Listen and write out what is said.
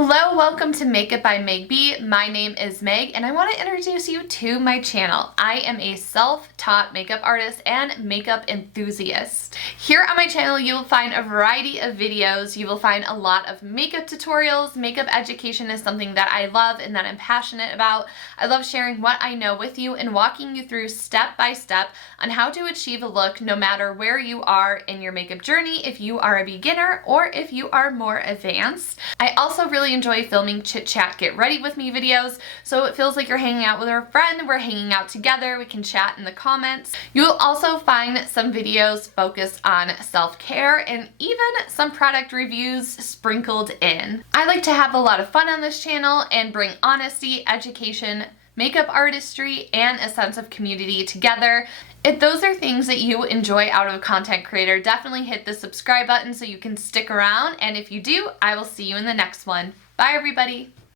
Hello, welcome to Makeup by MegB. My name is Meg and I want to introduce you to my channel. I am a self-taught makeup artist and makeup enthusiast. Here on my channel you will find a variety of videos. You will find a lot of makeup tutorials. Makeup education is something that I love and that I'm passionate about. I love sharing what I know with you and walking you through step by step on how to achieve a look no matter where you are in your makeup journey, if you are a beginner or if you are more advanced. I also really enjoy filming chit chat get ready with me videos, so it feels like you're hanging out with a friend. We're hanging out together, we can chat in the comments. You will also find some videos focused on self-care and even some product reviews sprinkled in. I like to have a lot of fun on this channel and bring honesty, education, makeup artistry, and a sense of community together. If those are things that you enjoy out of a content creator, definitely hit the subscribe button so you can stick around. And if you do, I will see you in the next one. Bye everybody.